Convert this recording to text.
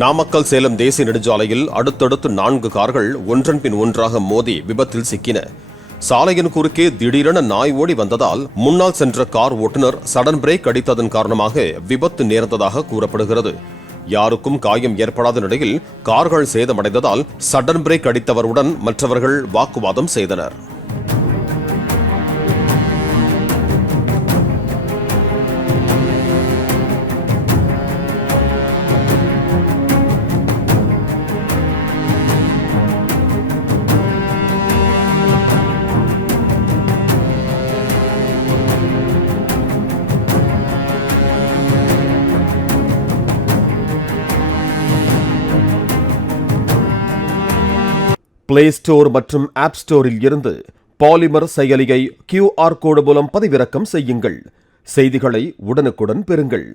நாமக்கல் சேலம் தேசிய நெடுஞ்சாலையில் அடுத்தடுத்து 4 கார்கள் ஒன்றன் பின் ஒன்றாக மோதி விபத்தில் சிக்கின. சாலையின் குறுக்கே திடீரென நாய் ஓடி வந்ததால் முன்னால் சென்ற கார் ஓட்டுநர் சடன் பிரேக் அடித்ததன் காரணமாக விபத்து நேர்ந்ததாக கூறப்படுகிறது. யாருக்கும் காயம் ஏற்படாத நிலையில் கார்கள் சேதமடைந்ததால் சடன் பிரேக் அடித்தவருடன் மற்றவர்கள் வாக்குவாதம் செய்தனர். பிளே ஸ்டோர் மற்றும் ஆப் ஸ்டோரில் இருந்து பாலிமர் செயலியை QR கோடு மூலம் பதிவிறக்கம் செய்யுங்கள். செய்திகளை உடனுக்குடன் பெறுங்கள்.